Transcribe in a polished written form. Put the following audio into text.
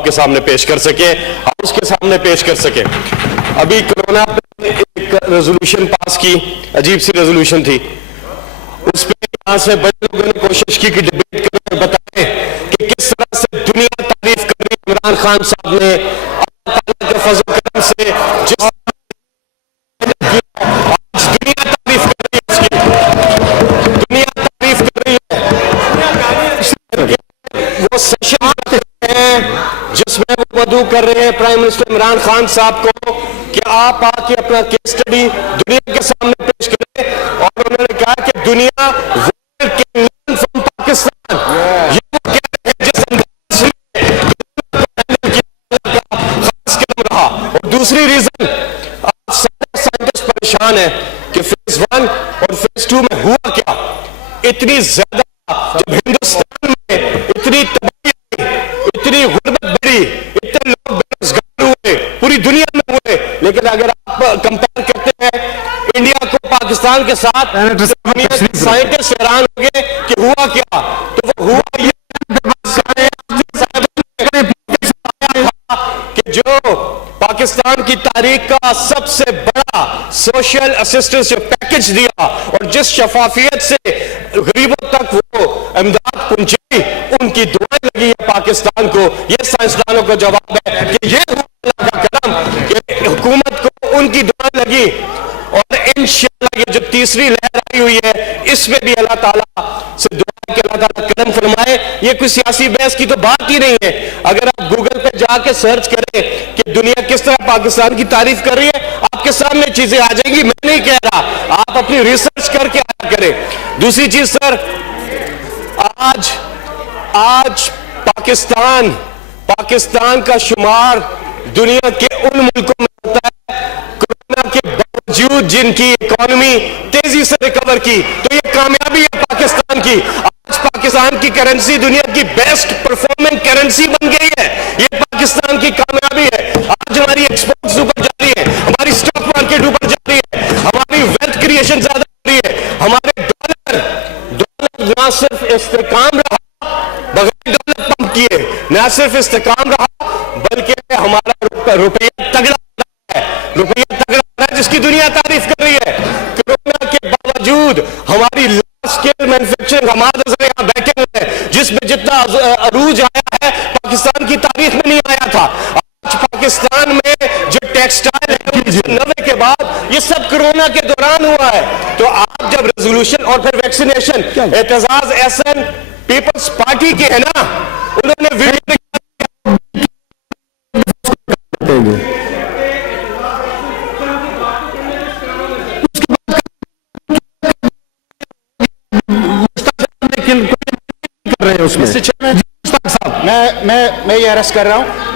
आपके सामने पेश कर सके, हाउस के सामने पेश कर सके। अभी कोरोना पे एक रेजोल्यूशन पास की, अजीब सी रेजोल्यूशन थी, उस पर यहां से बड़े लोगों ने कोशिश की कि डिबेट करें, बताएं कि किस तरह से दुनिया तारीफ कर रही है इमरान खान साहब ने अल्लाह ताला के फजल करम से, जिस आज दुनिया तारीफ कर रही है, उसकी दुनिया तारीफ कर रही है। वो सेशन हैं जिसमें वो मदऊ कर रहे हैं प्राइम मिनिस्टर इमरान खान साहब को कि आप आके अपना केस स्टडी दुनिया के सामने पेश करें, और उन्होंने कहा कि दुनिया फ्रॉम पाकिस्तान, ये वो कह रहे हैं जिस अंदाज से खास कदम रहा। और दूसरी रीजन, आज सारे साइंटिस्ट परेशान है कि फेज 1 और फेज 2 में हुआ क्या। इतनी ज्यादा जब हिंदुस्तान में इतनी तबाही, इतनी गुर्बत बढ़ी, इतने लोग बेरोजगार हुए, पूरी दुनिया में हुए, लेकिन अगर आप कंपेयर करते हैं इंडिया को पाकिस्तान के साथ, दुनिया के साइंटिस्ट हैरान हो गए कि हुआ क्या। तो वो हुआ ये कि जो पाकिस्तान की तारीख का सबसे बड़ा सोशल असिस्टेंस जो पैकेज दिया और जिस शफाफियत से गरीबों तक वो इमदाद पहुंची, उनकी दुआएं लगी है पाकिस्तान को। ये साइंसदानों को जवाब है कि ये हुआ अल्लाह का करम कि हुकूमत को उनकी दुआएं लगी। और इंशाअल्लाह ये जो तीसरी लहर आई हुई है, इसमें भी अल्लाह ताला से दुआ कि अल्लाह ताला करम फरमाए। ये कोई सियासी बहस की तो बात ही नहीं है। अगर आप गूगल पे जाके सर्च करें कि दुनिया किस तरह पाकिस्तान की तारीफ कर रही है, आपके सामने चीजें आ जाएंगी। मैं नहीं कह रहा, आप अपनी रिसर्च करके आया करें। दूसरी चीज सर, आज पाकिस्तान का शुमार दुनिया के उन मुल्कों में होता है कोरोना के बावजूद जिनकी इकोनॉमी तेजी से रिकवर की। तो ये कामयाबी है पाकिस्तान की। आज पाकिस्तान की करेंसी दुनिया की बेस्ट परफॉर्मिंग करेंसी बन गई है। ये पाकिस्तान की कामयाबी है। आज हमारी एक्सपोर्ट्स ऊपर जा रही है, हमारी स्टॉक मार्केट ऊपर जा रही है, हमारी वेल्थ क्रिएशन ज्यादा हो रही है, हमारे डॉलर ना सिर्फ इस्तेकाम रहा, बगैर डॉलर पंप किए ना सिर्फ इस्तेकाम रहा, बल्कि हमारा रुपया तगड़ा है, रुपया तगड़ा है जिसकी दुनिया तारीफ कर रही है। कोरोना के बावजूद हमारी लार्ज स्केल मैन्युफैक्चरिंग, हमारे यहां बैठे हुए हैं, जिसमें जितना अरूज आया है पाकिस्तान की तारीख में नहीं आया था। आज पाकिस्तान में जो टेक्सटाइल है 90 के बाद, ये सब कोरोना के दौरान हुआ है। तो आप जब रेजोल्यूशन और फिर वैक्सीनेशन, एतजाज एहसन पीपल्स पार्टी के है ना, उन्होंने वीडियो कर रहे हैं उसमें। मैं ये अर्ज कर रहा हूं